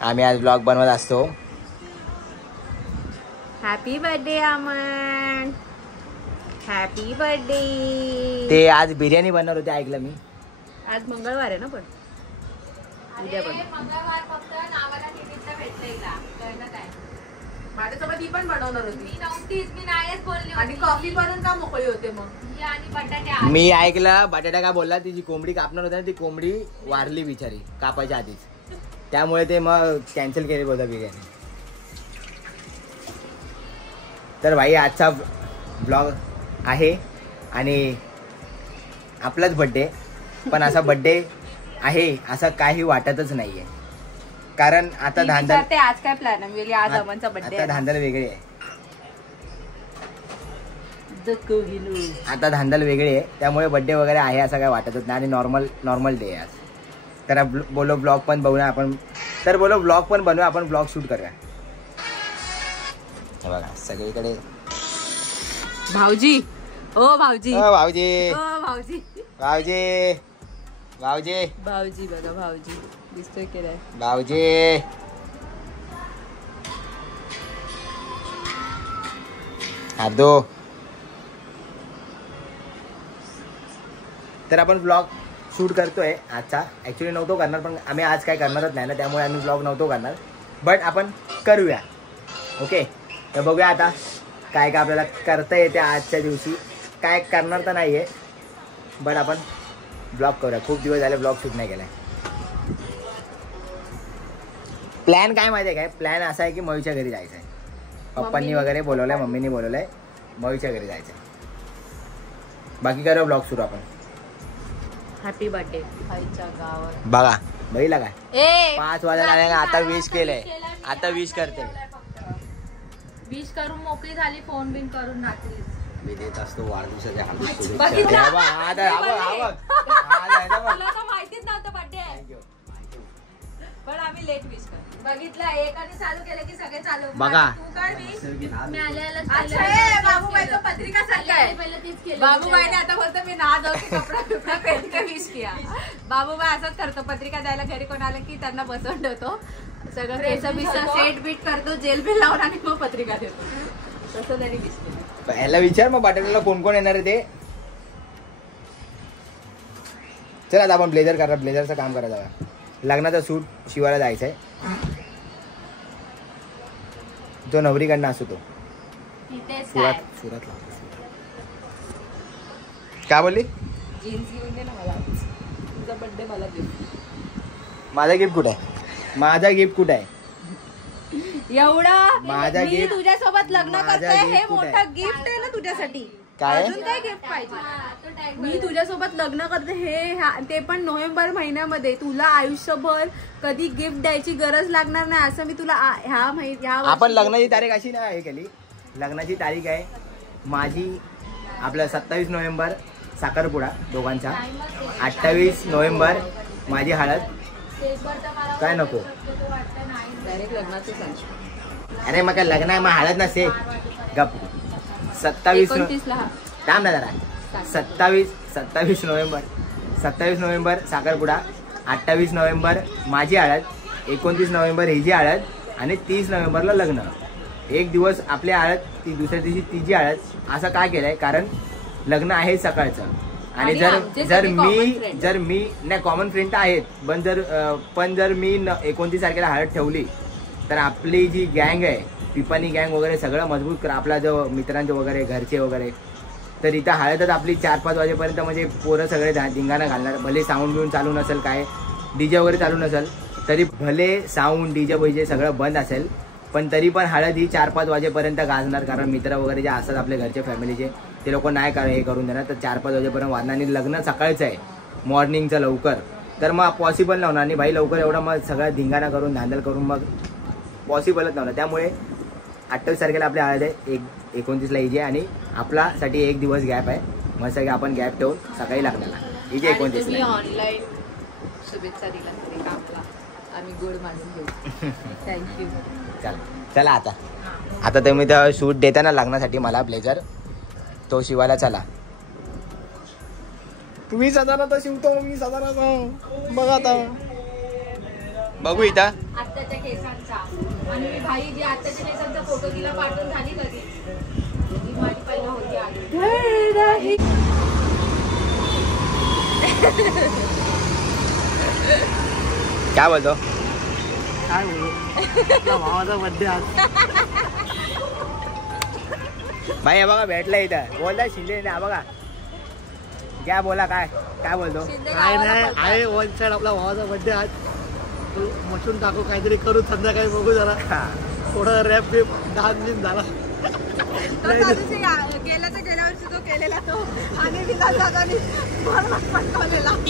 आम्ही आज ब्लॉग बनवत असतो. Happy birthday Aman, happy birthday. ते आज बिर्याणी बनवणार होते ऐकलं मी. आज मंगळवार आहे ना, पण उद्या पण मंगळवार फक्त नावाला तिकीटला भेटलेला कळलं काय. माझ्यासोबत ही पण बनवणार होती. मी नव्हतीच, मी नाहीच बोलली आणि कॉफी बनवून का मोकळी होते मग. ही आणि बटाटे मी ऐकलं बटाटा का बोलला, तिची कोंबडी कापणार होती ना, ती कोंबडी वारली बिचारी कापायच्या आधीच, त्यामुळे ते मग कॅन्सल केली बोलता बिर्याणी. तर भाई आजचा ब्लॉग आहे आणि आपलाच बड्डे, पण असा बड्डे आहे असं काही वाटतच नाहीये. कारण आता धांदल आज काय प्लॅन आहे. आज अमनचा बर्थडे आता धांदल वेगळी आहे. आता धांदल वेगळी आहे, त्यामुळे बर्थडे वगैरे आहे असं काय वाटतच नाही आणि नॉर्मल डे आहे आज. तर बोलो ब्लॉग पण बघूया आपण. तर बोलो ब्लॉग पण बनवूया आपण, ब्लॉग शूट करूया. हे बघा सगळीकडे भाऊजी. ओ भाऊजी, भाऊजी, ओ भाऊजी, भाऊजी, भाऊजी, भाऊजी बघा, भाऊजी दिसतोय केलाय भाऊजी. हार्दो. तर आपण ब्लॉग शूट करतोय आजचा. ऍक्च्युली नव्हतो करणार, पण आम्ही आज काय करणारच नाही ना, त्यामुळे आम्ही ब्लॉग नव्हतो करणार, बट आपण करूया. ओके, तर बघूया आता काय काय आपल्याला करता येते आजच्या दिवशी. काय करणार तर नाहीये, बट आपण ब्लॉग करूया. खूप दिवस झाले ब्लॉग शूट नाही केलाय. प्लॅन काय माहिती आहे काय? प्लॅन असा आहे की मयूच्या घरी जायचं आहे. पप्पांनी वगैरे बोलवलंय, मम्मीनी बोलवलंय, मयूच्या घरी जायचं आहे. बाकी करूया ब्लॉग सुरू आपण. हॅपी बर्थडे आईच्या गावात. बघा बघितला काय, 5 वाजायला आले, आता विश केलंय, आता विश करते. विश करून मोकळी झाली, फोन बिन करून रात्री मी देत असतो वाढदिवसाच्या हार्दिक बघितलं? शुभेच्छा. माहितीच नव्हतं बर्थडे आहे, पण आम्ही लेट विश करतो. बघितलं एकाने चालू केलं की सगळे चालू. बघा. तू काढ विश. मी आल्याला बाबूबाईचं पत्रिका सांगताय. पहिलं तीच केलं. बाबूबाईने आता बोलतो मी ना जाऊ की कपडा बिपडा पहन के विश किया. बाबूबाई असंच करतो, पत्रिका द्यायला घरी कोण आलं की त्यांना बसवून ठेवतो, सगळं केस बिस सेट बीट करतो, जेल बिल लावून आणि मग पत्रिका देतो. तसं त्यांनी विश केलं. याला विचार मग पाटीलला कोण कोण येणार आहे ते. चला आता आपण ब्लेझर करा, ब्लेझरचं काम करा जाऊया. लग्नाचा सूट शिवायला जायचा आहे, जो नवरीकडनं असतो तो. सुरात काय बोलली? जीन्स घेऊन दे ना मला, तुझा बर्थडे मला दे. माझा गिफ्ट कुठे आहे? माझा गिफ्ट कुठे आहे? एवढा माझा मी गिफ्ट, तुझ्यासोबत लग्न माझा करतोय, हे गिफ्ट कुठे मोठा गिफ्ट आहे ना तुझ्यासाठी. काय? अजून काय गिफ्ट पाहिजे? मी तुझ्यासोबत लग्न करते, ते पण नोव्हेंबर महिन्यामध्ये. तुला आयुष्यभर कधी गिफ्ट द्यायची गरज लागणार नाही असं मी तुला आपण लग्नाची तारीख अशी नाही हे केली. लग्नाची तारीख आहे माझी आपलं 27 नोव्हेंबर साखरपुडा दोघांचा, 28 नोव्हेंबर माझी हळद. काय नको डायरेक्ट लग्नाचं सांग. अरे मग काय लग्न आहे, मग हळद नसते गप. 27 थांब ना जरा. 27 नोव्हेंबर साखरपुडा, 28 नोव्हेंबर माझी हळद, 29 नोव्हेंबर हिची हळद आणि 30 नोव्हेंबरला लग्न. एक दिवस आपली हळद, ती दुसऱ्या दिवशी तिची हळद. असं काय केलंय कारण लग्न आहे सकाळचं. आणि जर मी नाही, कॉमन फ्रेंड तर आहेत, पण जर मी 29 तारखेला हळद ठेवली तर आपली जी गँग आहे, पिपानी गँग वगैरे सगळं मजबूत आपला जो मित्रांचे वगैरे घरचे वगैरे, तर इथं हळदच आपली 4-5 वाजेपर्यंत म्हणजे पोरं सगळे धिंगाणा घालणार. भले साऊंड बिऊंड चालू नसेल, काय डीजे वगैरे चालू नसेल, तरी भले साऊंड डीजे बैजे सगळं बंद असेल, पण तरी पण हळद ही 4-5 वाजेपर्यंत गाजणार. कारण मित्र वगैरे जे असतात आपल्या घरचे फॅमिलीचे, ते लोक नाही हे करून देणार. तर 4-5 वाजेपर्यंत वाजणार. आणि लग्न सकाळचं आहे, मॉर्निंगचं लवकर, तर मग पॉसिबल नव्हणार. आणि भाई लवकर एवढा मग सगळं धिंगाणा करून धांदल करून मग पॉसिबलच नव्हतं. त्यामुळे 28 तारखेला आपली हळद आहे, 29ला हिजे, आणि आपल्यासाठी एक दिवस गॅप आहे. मग सगळे आपण गॅप ठेवून सकाळी लागणार हिजे 29ला. ऑनलाईन शुभेच्छा दिला तरी कामला आम्ही गोड मानून घेऊ. थँक्यू. चला आता तुम्ही तर शूट देता ना लग्नासाठी मला ब्लेझर, तो शिवायला चला. तुम्ही 20,000 शिवतो, 20,000 बघा आता. बघू इथं आत्ताच्या केसांचा. आणि भाई जी आत्ताच्या केसांचा फोटो तिला पाठवून झाली कधी ती माझी पहिला होती आली. काय बोलतो काय बोलू भावाचा बर्थडे आज. भाई बघा भेटला इथं बोलता शिंदे बघा क्या बोला काय काय बोलतो. काय नाही आहे वन साइड आपला भावाचा बर्थडे आज. मशून टाकू काहीतरी करू संध्याकाळी बघू जरा थोडं रॅप बिप डान्स बिन झाला. गेल्या वर्षी तो केलेला तो आणि विलास दादानी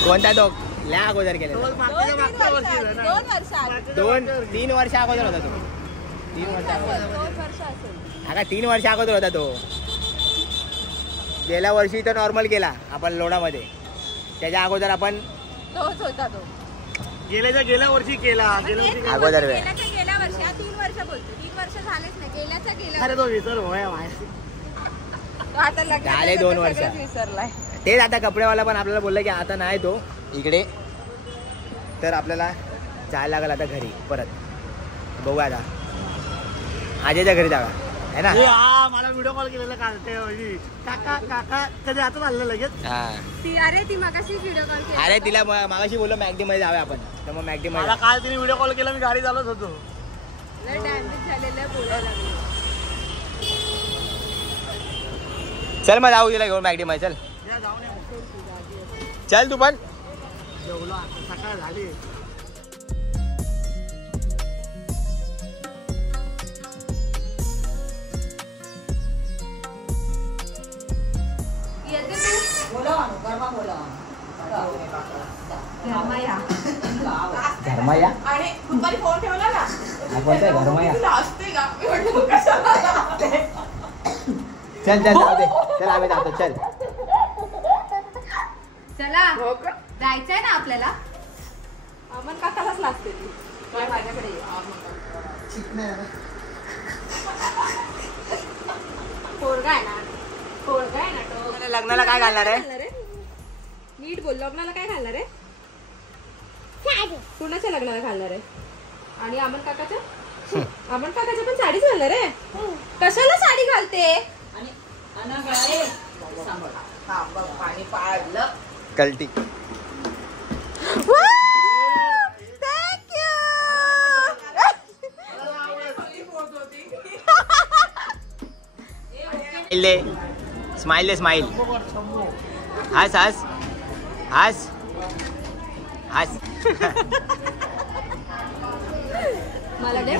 कोणता तो लय अगोदर केला 2-3 वर्ष अगोदर होता तो. 3 वर्ष अगोदर 3 वर्ष अगोदर होता तो. गेल्या वर्षी तो नॉर्मल केला आपण लोणामध्ये. त्याच्या अगोदर आपण तोच होता तो. गेल्या वर्षी केला अगोदर गेल्या वर्षी 3 वर्ष बोलतो. 3 वर्ष झालेच नाही गेल्या अरे तो विसर होया आता झाले 2 वर्ष. विसरलाय तेच आता कपडेवाला पण आपल्याला बोलला की आता नाही तो इकडे तर आपल्याला जायला लागेल आता घरी परत. बघू आता आजच्या घरी जागा है ना. मला व्हिडिओ कॉल केलेला काल ते काका काका कधी आता आलं लगेच. अरे ती मगाशीच व्हिडिओ कॉल केला. अरे तिला मागाशी बोललो मॅगडी मध्ये जाऊया आपण तर मग मॅगडी मध्ये काल तिने व्हिडिओ कॉल केला मी गाडी चालवत होतो. लय डॅमेज झालेलं बोलायला लागलं. चल मग जाऊ तिला घेऊन मॅगडी मध्ये. चल तू पण जेवलो आता सकाळ झाली. धर्मया आणि दुपारी फोन ठेवला ना धर्मया. चल चल जाऊ दे चल आम्ही जातो चल. चला जायचंय ना आपल्याला. अमन काकालाच लागते ती काय माझ्याकडे पोरगा आहे ना तो. लग्नाला काय घालणार आहे. नीट बोल. लग्नाला काय घालणार आहे. कुणाच्या लग्नाला घालणार आहे. आणि अमन काकाच्या पण साडीच घालणार आहे. कशाला साडी घालते. पाणी पाडलं कल्टी. Smile smile. हस हस हस हस. मला दे.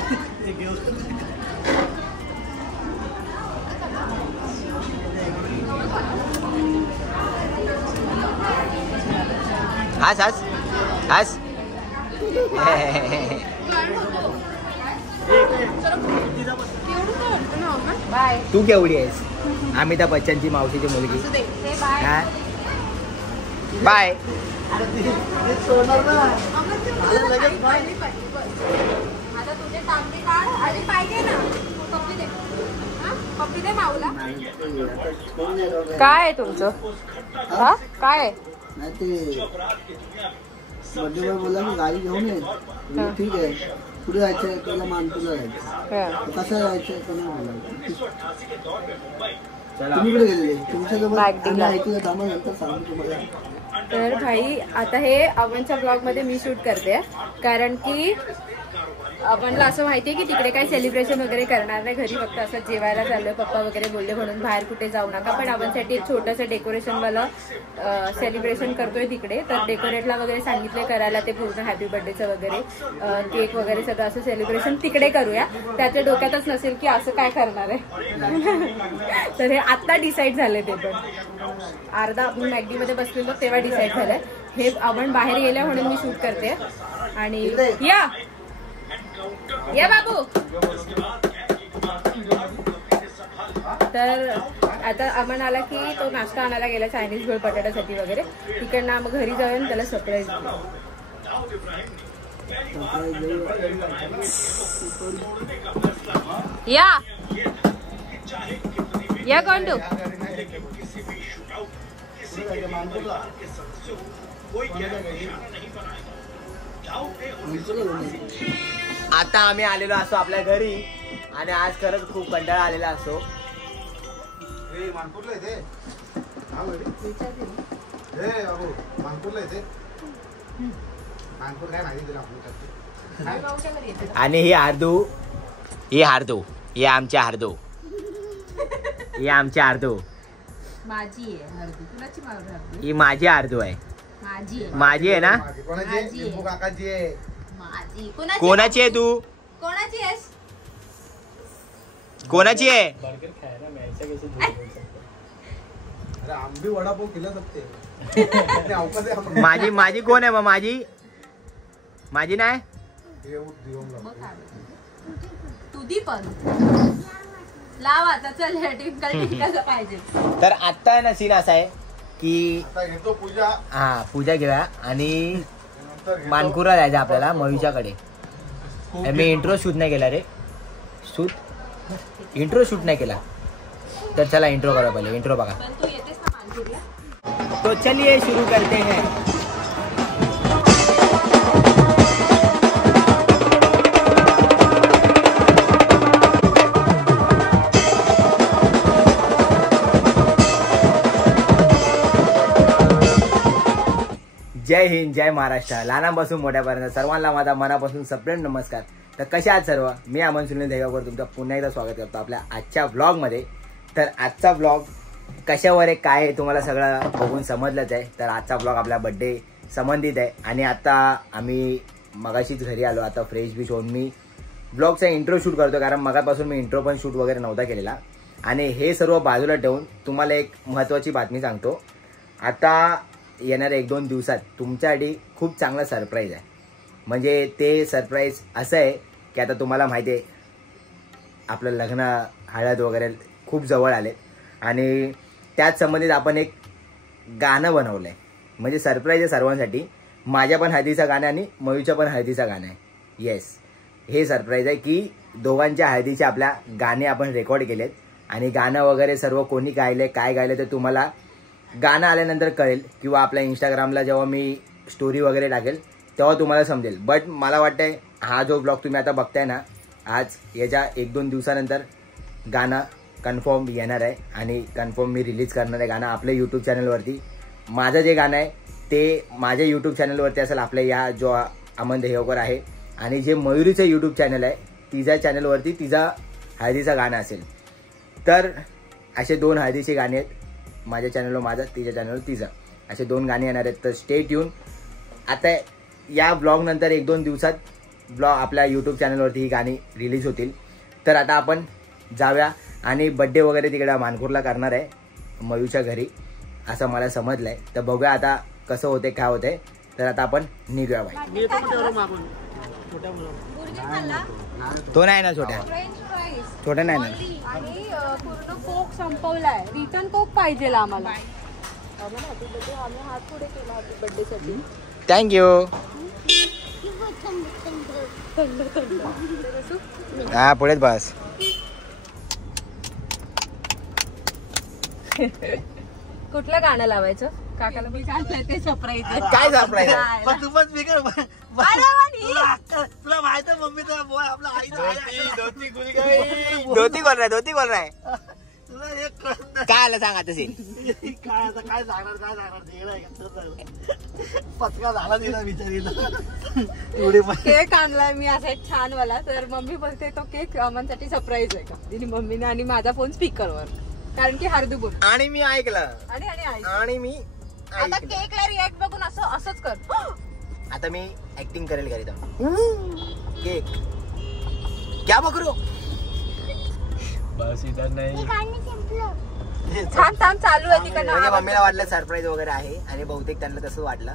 हस हस हस. बाय. तू केवढी आहेस. अमिताभ बच्चनची मावशीची मुलगी. बाय. बाय. आता तुझे तांबडी काढ आणि पाहिजे ना पप्पी दे. पप्पी दे माऊला. काय आहे तुमचं. हा काय आहे. नाही ते बर्थडे बॉय बोलला की गाडी घेऊन ये. ठीक आहे कुठे जायचंय तुला मानपूरला जायचं. कसं जायचंय तुम्ही कुठे गेलेले तुमच्याजवळ ऐकलं थांबा नंतर सांगून तुम्हाला. तर भाई आता हे अवनच्या ब्लॉग मध्ये मी शूट करते कारण की अवनला असं माहितीये की तिकडे काही सेलिब्रेशन वगैरे करणार नाही. घरी फक्त असं जेवायला चाललोय. पप्पा वगैरे बोलले म्हणून बाहेर कुठे जाऊ नका. पण अवनसाठी एक छोटंसं डेकोरेशन वाला सेलिब्रेशन करतोय तिकडे. तर डेकोरेटला वगैरे सांगितले करायला ते पूर्ण हॅपी बर्थडेचं वगैरे केक वगैरे सगळं असं सेलिब्रेशन तिकडे करूया. त्याच्या डोक्यातच नसेल की असं काय करणार आहे. तर हे आता डिसाईड झाले. ते पण अर्धा आपण मॅगडी मध्ये बसलेलो तेव्हा डिसाईड झालंय. हे आपण बाहेर गेल्या म्हणून मी शूट करते. आणि या बाबू. तर आता अमन आला की तो नाश्ता आणायला गेला चायनीज भेळ बटाट्यासाठी वगैरे. तिकडनं मग घरी जाऊन त्याला सरप्राईज दिलं. या कोंडू. आता आम्ही आलेलो असतो आपल्या घरी आणि आज खरंच खूप कंटाळा आलेला असतो. आणि ही हार्दू ही आमच्या हार्दू माझी आहे हळदी. कुणाची हळदी? ही माझी हार्दू आहे. माझी आहे ना. माझी. कोणाची आहे तू? कोणाची आहेस? कोणाची आहे? आंबी वडापाव केला सकते. माझी कोण आहे मग? माझी नाही. तुझी पण लाव आता. चल टिंकल पाहिजे. तर आता आहे ना सीन असा आहे की पूजा घेऊया आणि मानकुरा जायचं आपल्याला मयूच्याकडे. मी इंट्रो शूट नाही केला रे. इंट्रो शूट नाही केला तर चला इंट्रो करा पहिले. इंट्रो बघा. तू येतेस ना मानकुरला? तो चलिए शुरू करते हैं. जय हिंद, जय महाराष्ट्र. लहानापासून मोठ्यापर्यंत सर्वांना माझा मनापासून सप्रेम नमस्कार. तर कशा आहात सर्व? मी अमन सुनील देगावकर तुमचं पुन्हा एकदा स्वागत करतो आपल्या आजच्या व्लॉगमध्ये. तर आजचा व्लॉग कशावर आहे काय आहे तुम्हाला सगळं बघून समजलंच आहे. तर आजचा व्लॉग आपला बड्डे संबंधित आहे आणि आता आम्ही मगाशीच घरी आलो. आता फ्रेश बीच होऊन मी व्लॉगचा इंट्रो शूट करतो कारण मगापासून मी इंट्रो पण शूट वगैरे नव्हता केलेला. आणि हे सर्व बाजूला ठेवून तुम्हाला एक महत्त्वाची बातमी सांगतो. आता येणाऱ्या 1-2 दिवसात तुमच्यासाठी खूप चांगला सरप्राईज आहे. म्हणजे ते सरप्राईज असं आहे की आता तुम्हाला माहिती आहे आपलं लग्न हळद वगैरे खूप जवळ आले आणि त्याच संबंधित आपण एक गाणं बनवलं आहे. म्हणजे सरप्राईज आहे सर्वांसाठी. माझ्या पण हळदीचं गाणं आणि मयूच्या पण हळदीचं गाणं आहे. येस, हे सरप्राईज आहे की दोघांच्या हळदीचे आपल्या गाणे आपण रेकॉर्ड केलेत आणि गाणं वगैरे सर्व कोणी गायले काय गायले ते तुम्हाला गाणं आल्यानंतर कळेल किंवा आपल्या इंस्टाग्रामला जेव्हा मी स्टोरी वगैरे टाकेल तेव्हा तुम्हाला समजेल. बट मला वाटतंय हा जो ब्लॉग तुम्ही आता बघताय ना आज याच्या 1-2 दिवसानंतर गाणं कन्फर्म येणार आहे आणि कन्फर्म मी रिलीज करणार आहे गाणं आपल्या यूट्यूब चॅनलवरती. माझं जे गाणं आहे ते माझ्या यूट्यूब चॅनलवरती असेल. आपल्या या जो अमन देगावकर आहे आणि जे मयुरीचं यूट्यूब चॅनल आहे तिच्या चॅनलवरती तिचा हळदीचं गाणं असेल. तर असे 2 हळदीचे गाणे आहेत. माझ्या चॅनलवर माझं, तिच्या चॅनलवर तिचं, असे 2 गाणे येणार आहेत. तर स्टे ट्यून. आता या ब्लॉग नंतर 1-2 दिवसात ब्लॉग आपल्या यूट्यूब चॅनलवरती ही गाणी रिलीज होतील. तर आता आपण जाऊया आणि बड्डे वगैरे तिकडे मानकुरला करणार आहे मयूच्या घरी असं मला समजलंय. तर बघूया आता कसं होते काय होते. तर आता आपण निघूया बाई. तो नाही ना छोट्या नाही ना. आणि पूर्ण कोक संपवलाय. रिटर्न कोक पाहिजे आम्हाला. आम्ही हात पुढे केला बर्थडे साठी. थँक्यू. हा पुढेच बस. कुठलं गाणं लावायचं? काकाला मी सांगितलं ते सरप्राईज आहे. काय सरप्राईज आहे? तुला माहित आहे मम्मी तुला बोल आपला आई धोती बोल रहा है. काय आलं सांग आता सीन. काय सांगणार पचका झाला तिला बिचारीला. केक आणलाय मी असा एक छान वाला. तर मम्मी बोलते तो केक अमनसाठी सरप्राईज आहे का. तिने मम्मीने आणि माझा फोन स्पीकरवर कारण की हळदी बोल आणि मी ऐकलं आणि मी आता केकला रिॲक्ट बघून असंच कर. आता मी ऍक्टिंग करेल घरी जाऊन. केक क्या बकरू बस इधर नाही. थांब चालू आहे तिकडनं. म्हणजे मम्मीला वाटलं सरप्राईज वगैरे आहे आणि बहुतेक त्यांना तसं वाटलं.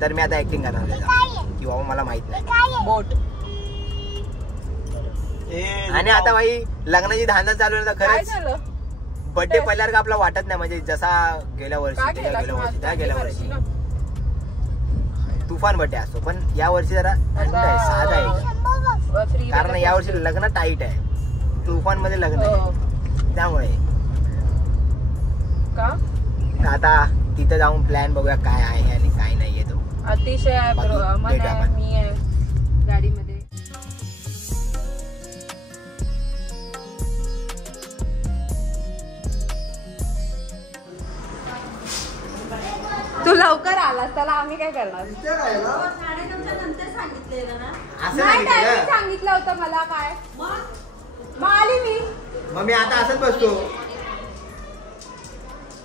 तर मी आता ऍक्टिंग करणार की बाबा मला माहित नाही. बोट आणि आता भाई लग्नाची धांदल चालू आहे. तर खरंच बर्थडे पहिल्यावर आपला वाटत नाही. म्हणजे जसा गेल्या वर्षी तुफान बर्थडे असतो पण या वर्षी जरा थंड आहे साधा आहे. कारण या वर्षी लग्न टाईट आहे. तुफान मध्ये लग्न आहे त्यामुळे आता तिथं जाऊन प्लॅन बघूया काय आहे आणि काय नाहीये तो. अतिशय आहे, अमन आहे, मी आहे गाडीमध्ये. तू लवकर आलास त्याला आम्ही काय करणार. नाही टायमिंग सांगितलं होतं मला. काय मग आली मी. मग मी आता असंच बसतो.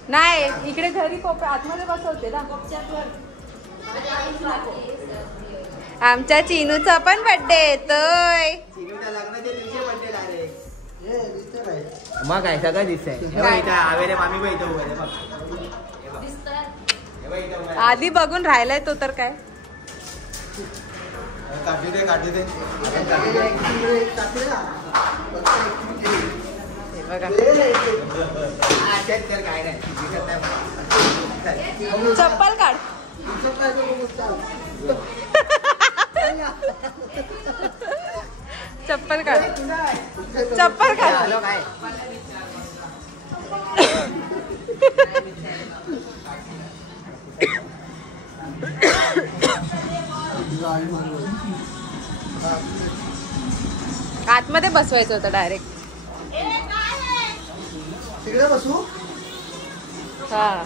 नाही इकडे घरी कोपऱ्या आतमध्ये बसवते ना. आमच्या चिनूचा पण बर्थडे येतोय. चिनूच्या लग्नाच्या दिवशी बर्थडे डायरेक्ट. मग काय सगळं दिसतंय. आवेरे मामी पण इथं उभं आहे बघ. आधी बघून राहिलाय तो तर काय. काढू दे बघा काय नाही चप्पल काढ. चप्पल काढ. चप्पल काढ. काय आतमध्ये बसवायचं होतं डायरेक्ट. तिकडे बसू. हा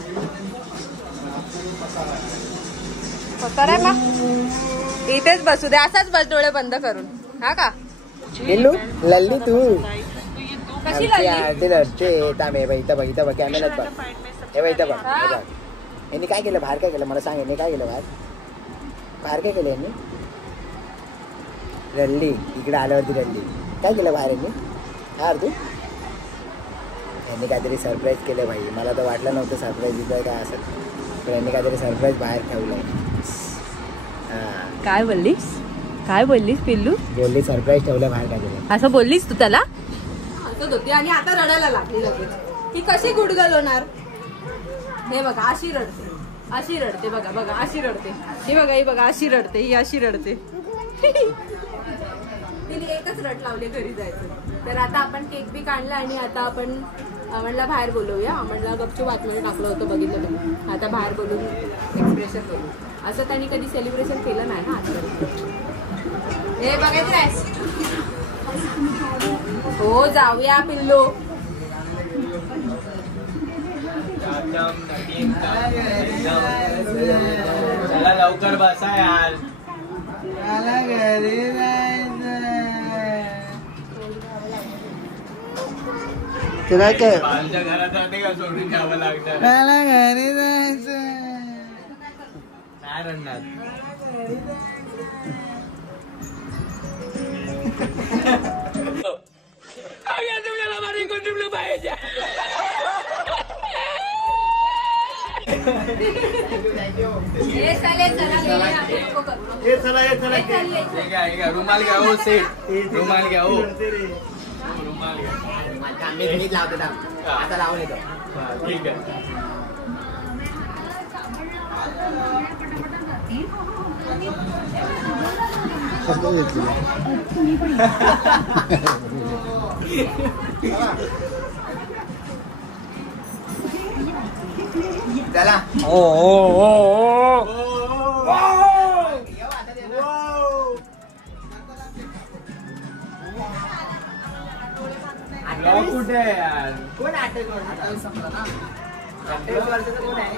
पसार आहे मग इथेच बसू दे. असाच बस डोळे बंद करून. हा का लल्ली तू कशी लागली. कॅमेऱ्यात बघ. हे बघ इथं बघ. यांनी काय केलं बाहेर. काय केलं मला सांग. यांनी काय केलं बाहेर काय केलं यांनी. रडली इकडे आल्यावरती रडली. काय केलं बाहेर यांनी. हा तू यांनी काहीतरी सरप्राईज केलं भाई. मला तर वाटलं नव्हतं सरप्राईज इथं काय असेल. पण यांनी काहीतरी सरप्राईज बाहेर ठेवलंय. काय बोललीस पिल्लू. बोलली सरप्राईज ठेवलं बाहेर काहीतरी. असं बोललीस तू त्याला. हसत होती आणि आता रडायला लागली लगेच. ती कशी गुडगल होणार. हे बघा अशी रडते बघा अशी रडते. ही बघा अशी रडते. ही अशी रडते. तिने एकच रट लावले घरी जायचं. तर आता आपण केक बी काढला आणि आता आपण अमनला बाहेर बोलवूया. अमनला गपचूप आतमध्ये टाकलं होतं बघितलं तुम्ही. आता बाहेर बोलून एक्सप्रेशन करू. असं त्यांनी कधी सेलिब्रेशन केलं नाही ना आजपर्यंत. हे बघायचं आहे. हो जाऊया पिल्लू. चला लवकर बसा यार. मला घरी जायचं. तुला काय बालच्या घरासाठी का सोडून घ्यावं लागतं. मला घरी जायचं. काय रडणार. रुमाल घ्या हो. सेट रुमाल घ्या हो. रुमाल घ्या. मी लावतो आता लावून येतो. ठीक आहे. चला. कुठे कोण 28 संपला ना. 28 वर्षाचं कोण आहे.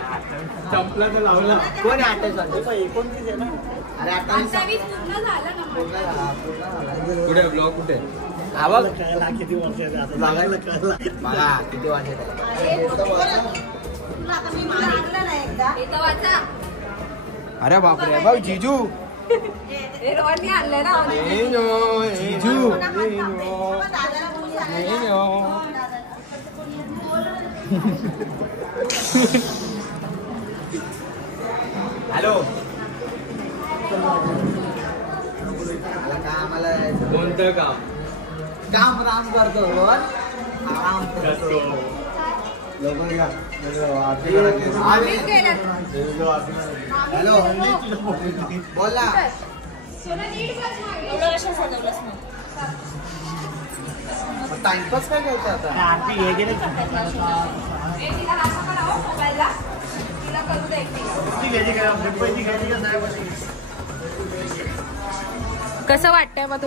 संपला तर लावला. कोण आहे 28 वर्षाचं. 29 आहे ना. अरे 28 पूर्ण झाला. कुठे ब्लॉग कुठे. हा बघ किती वर्ष बघा किती वर्ष. अरे बापरे बघ जिजू. आणलंय ना जिजू. हॅलो आम्हाला कोणतं काम राम करतो. आराम करतो. हॅलो बोला. टाइमपास काय करतो आता. त्यांना करू दे. कसं वाटतंय मग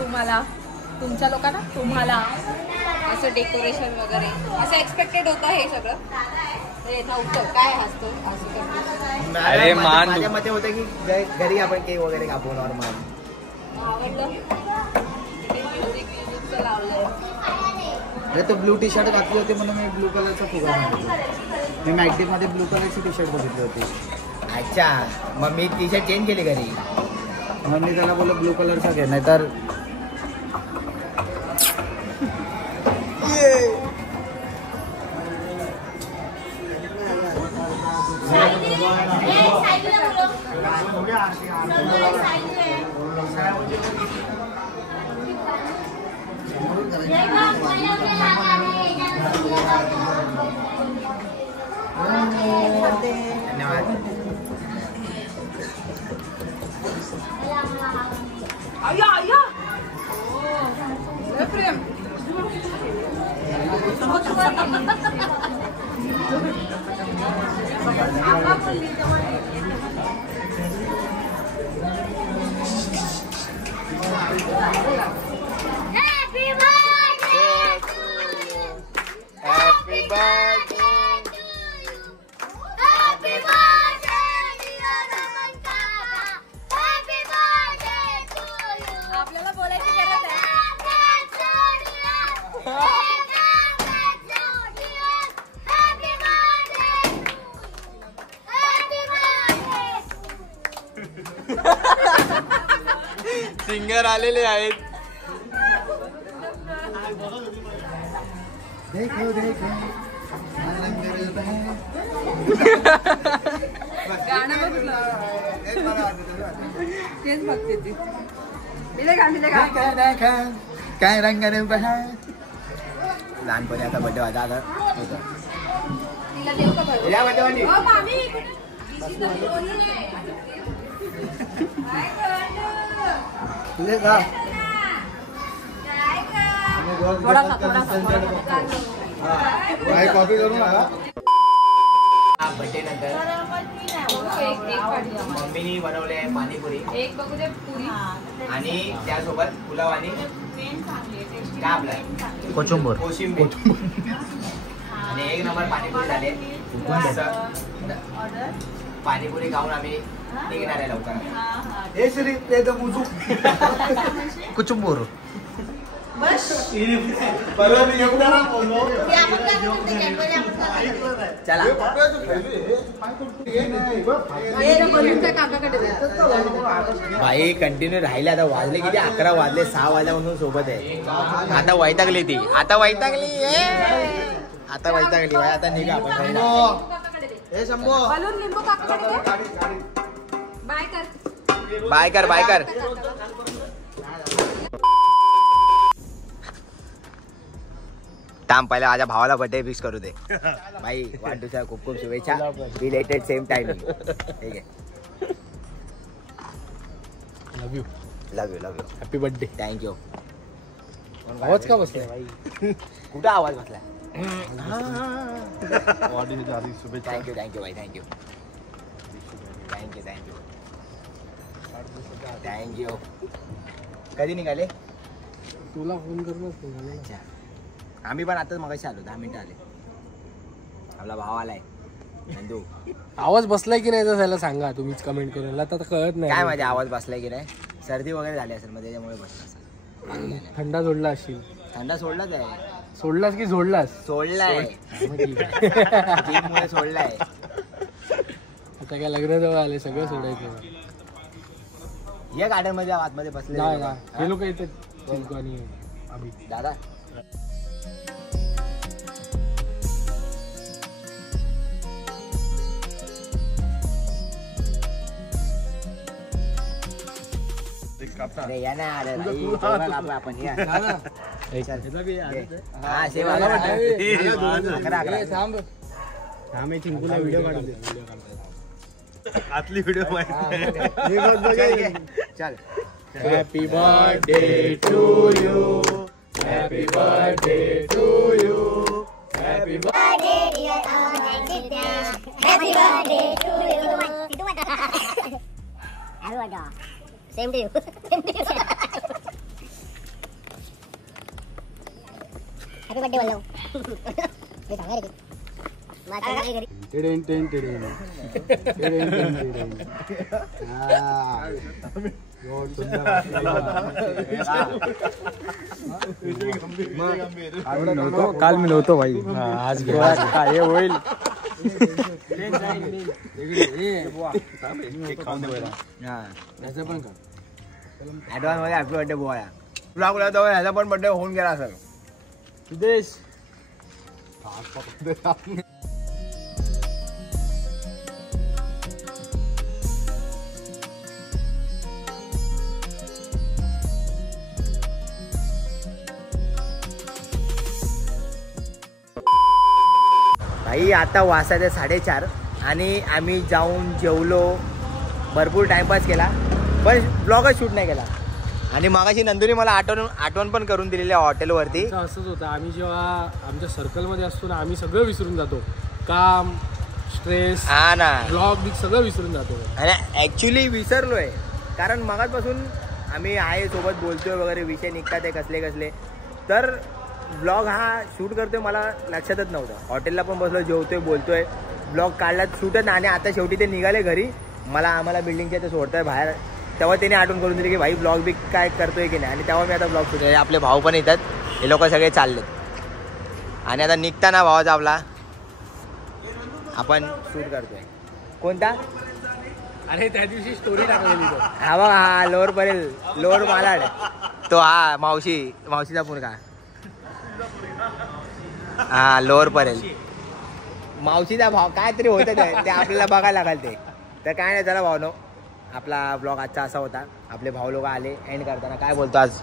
तुम्हाला तुमच्या लोकांना तुम्हाला असं डेकोरेशन वगैरे असं एक्सपेक्टेड होतं हे सगळं नव्हतं काय असतं असं? अरे माझ्या मते होतं की घरी आपण केक वगैरे कापू नॉर्मल. आवडलं म्युझिकचं लावलंय. अरे तो ब्लू टी शर्ट घातली होती म्हणून मी ब्लू कलरचा फुगा मागितला. मी मॅगडीप मध्ये ब्लू कलरची टी शर्ट बघितली होती. अच्छा मग मी टी शर्ट चेंज केली घरी. मग मी त्याला बोललो ब्लू कलरचा घे नाही तर धन्यवाद. प्रेम आपल्याला बोलायची गरज आहे. सिंगर आलेले आहेत. देखो देखो गाणं बघितलं तेच बघते ती. काय रंगाने लहानपणी आता बड्डे वाजा आता तिला देऊ का भरून? या बड्डेवाली. ओ मामी तुझे का काय कॉपी करू ना बड्डे नंतर मम्मीनी बनवले पाणीपुरी एक बघू दे पुरी आणि त्यासोबत पुलाव आणि काय आपलं कोचुंबर कोशिंबीर आणि एक नंबर पाणीपुरी झाले. पाणीपुरी खाऊन आम्ही निघणार आहे लवकर. कुचुंबर चला भाई कंटिन्यू राहिले. आता वाजले किती 11 वाजले 6 वाजल्यापासून सोबत आहे. आता वैतागली ती आता वैतागली भाई. आता निघा आपण. बलून लिंबू काकाकडे दे. बाय कर बाय कर. थांब पहिला माझ्या भावाला बर्थडे विश करू दे भाई. वाढदिवसाला खूप खूप शुभेच्छा. Related same timing. ठीक आहे. लव यू हॅपी बर्थडे. थँक्यू. आवाज का बसलाय भाई कुठं आवाज बसलाय? थँक्यू भाई. थँक्यू. कधी निघाले? तुला फोन करूनच. अच्छा आम्ही पण आता मगाशी आलो. 10 मिनिटं आले. आपला भाव आलाय नंदू. आवाज बसलाय की नाही त्याला सांगा तुम्हीच कमेंट करून. आता कळत नाही काय माझ्या आवाज बसलाय की नाही. सर्दी वगैरे झाली असेल मग त्याच्यामुळे बसला असेल. थंडा सोडला असशील. थंडा सोडलाच आहे. सोडलास की जोडलास? सोडलाय. जिममुळे सोडलाय. आता काय लग्न जवळ आले सगळं सोडायचं. या गार्डन मध्ये आतमध्ये बसले हे लोक येतात चिंकू आणि आम्ही. दादा अरे या ना. अरे आपण या. हा सेवा आम्ही चिंकूला व्हिडिओ काढू. आतली व्हिडिओ चल. Happy birthday to you. Happy birthday to you. Happy birthday dear Aditya. Happy birthday to you. Happy birthday. Same to you. Happy birthday Wallo. हे सांगा रे. माझ्या घरी. टेडेन टेन टेडेन. टेडेन टेन टेडेन. बहुत सुंदर. काल मी नव्हतो भाई. आज काय होईल. पण का ऍडव्हान्स मध्ये हॅपी बर्थडे बोया. तुला बोला तर ह्याचा पण बर्थडे होऊन गेला असेल. सुदेश भाई आता वाजता 4:30 आणि आम्ही जाऊन जेवलो, भरपूर टाइमपास केला, पण ब्लॉगच शूट नाही केला. आणि मागाशी नंदुनी मला आठवण पण करून दिलेली आहे हॉटेलवरती. असंच होतं, आम्ही जेव्हा आमच्या सर्कलमध्ये असतो ना आम्ही सगळं विसरून जातो, काम, स्ट्रेस, हा ना, ब्लॉग बिग सगळं विसरून जातो. आणि ऍक्च्युली विसरलोय, कारण मगाचपासून आम्ही आहे सोबत बोलतोय वगैरे, विषय निघतात आहे कसले कसले, तर ब्लॉग हा शूट करतोय मला लक्षातच नव्हतं. हॉटेलला पण बसलो, जेवतोय, बोलतोय, ब्लॉग काढला शूटच ना. आणि आता शेवटी ते निघाले घरी, आम्हाला बिल्डिंगच्या ते सोडतोय बाहेर, तेव्हा त्याने आठवण करून दिली की भाई ब्लॉग बी काय करतोय की नाही. आणि तेव्हा मी आता ब्लॉग शूट. आपले भाऊ पण येतात, हे लोक सगळे चाललेत. आणि आता निघताना भावाचा आपला आपण शूट करतोय. कोणता? आणि त्या दिवशी स्टोरी टाकलेली हा बघा, हा लोअर परेल, लोअर मालाड तो, हा मावशीचा मुलगा, हा लोअर परेल मावशीचा भाव काहीतरी होतं ते आपल्याला बघायला लागल ते. तर काय नाही, चला भावनो, आपला ब्लॉग आजचा असा होता. आपले भाऊ लोक आले एंड करताना. काय बोलतो, आज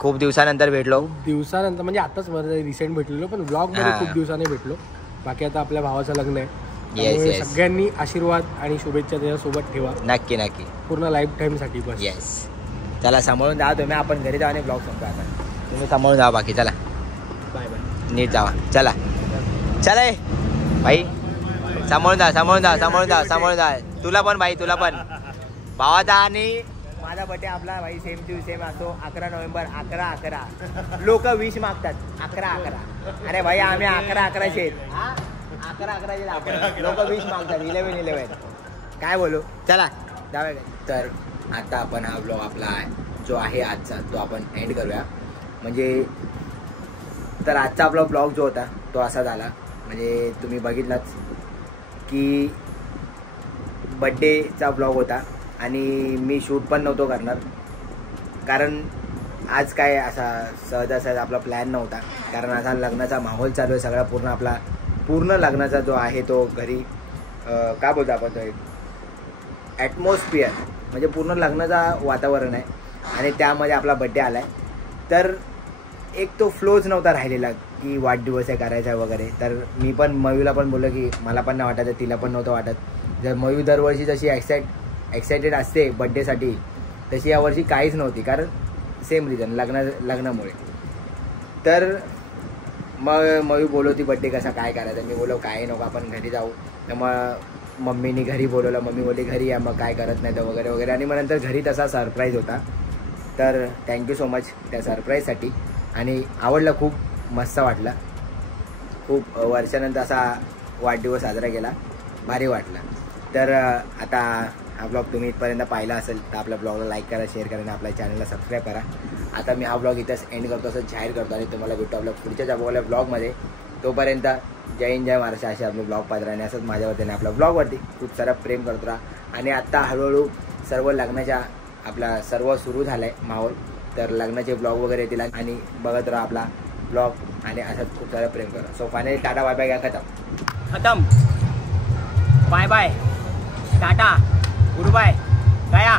खूप दिवसानंतर भेटलो. दिवसानंतर म्हणजे आताच रिसेंट भेटलेलो, पण ब्लॉग मध्ये खूप दिवसाने भेटलो. बाकी आता आपल्या भावाचं लग्न आहे, सगळ्यांनी आशीर्वाद आणि शुभेच्छा त्याच्यासोबत ठेवा. नक्की नक्की, पूर्ण लाईफ टाईम साठी बस. येस, चला सांभाळून जा तुम्ही. आपण घरी जाऊ आणि ब्लॉग संपतो. आता तुम्ही सांभाळून जा, बाकी चला बाय बाय, नीट जावा. चला चला भाई, सांभाळून जा. तुला पण भाई, तुला पण. भावाचा आणि माझा बर्थडे आपला भाई सेम टू सेम असो. 11 नोव्हेंबर 11/11. लोक विश मागतात 11/11. अरे भाई आम्ही 11/11चे 11/11चे लोक विश मागतात 11/11. काय बोलू, चला जाऊया. तर आता आपण हा ब्लॉग आपला जो आहे आजचा तो आपण एंड करूया. म्हणजे तर आजचा आपला ब्लॉग जो होता तो असा झाला, म्हणजे तुम्ही बघितलाच की बड्डेचा ब्लॉग होता. आणि मी शूट पण नव्हतो करणार, कारण आज काय असा सहजासहज आपला प्लॅन नव्हता. कारण असा लग्नाचा माहोल चालू आहे सगळा, पूर्ण लग्नाचा जो आहे तो घरी काय बोलतो आपण, तो ॲटमॉस्फिअर म्हणजे पूर्ण लग्नाचा वातावरण आहे. आणि त्यामध्ये आपला बड्डे आला आहे, तर एक तो फ्लोच नव्हता राहिलेला की वाढदिवस आहे करायचा वगैरे. तर मी पण मयूला पण बोललो की मला पण नाही वाटायचं, तिला पण नव्हतं वाटत. जर मयू दरवर्षी जशी एक्सायटेड असते बड्डेसाठी, तशी यावर्षी काहीच नव्हती, कारण सेम रिझन लग्नामुळे. तर मग मयू बोलवती बड्डे कसा काय करायचा. मी बोललो काही नको, आपण घरी जाऊ. तर मग मम्मीनी घरी बोलवलं, मम्मी बोलली घरी या, मग काय करत नाही तर वगैरे वगैरे. आणि मग नंतर घरी तसा सरप्राईज होता. तर थँक्यू सो मच त्या सरप्राईजसाठी. आणि आवडलं, खूप मस्त वाटलं. खूप वर्षानंतर असा वाढदिवस साजरा केला, भारी वाटलं. तर आता हा ब्लॉग तुम्ही इथपर्यंत पाहिला असेल तर आपल्या ब्लॉगला लाईक करा, शेअर करा आणि आपल्या चॅनलला सबस्क्राईब करा. आता मी हा ब्लॉग इथंच एंड करतो असं जाहीर करतो. आणि तुम्हाला भेटतो आपल्या पुढच्या आपल्या ब्लॉगमध्ये. तोपर्यंत जय हिंद जय महाराष्ट्र. असे आपले ब्लॉग पाहत राहा आणि असंच माझ्यावरती आणि आपल्या ब्लॉगवरती खूप सारा प्रेम करत राहा. आणि आत्ता हळूहळू सर्व लग्नाच्या आपला सर्व सुरू झालं आहे माहोल. तर लग्नाचे ब्लॉग वगैरे येतील आणि बघत राहा आपला ब्लॉग. आणि असंच खूप सारं प्रेम करा. So finally tata bye bye घ्या, खतम bye bye tata good bye गया.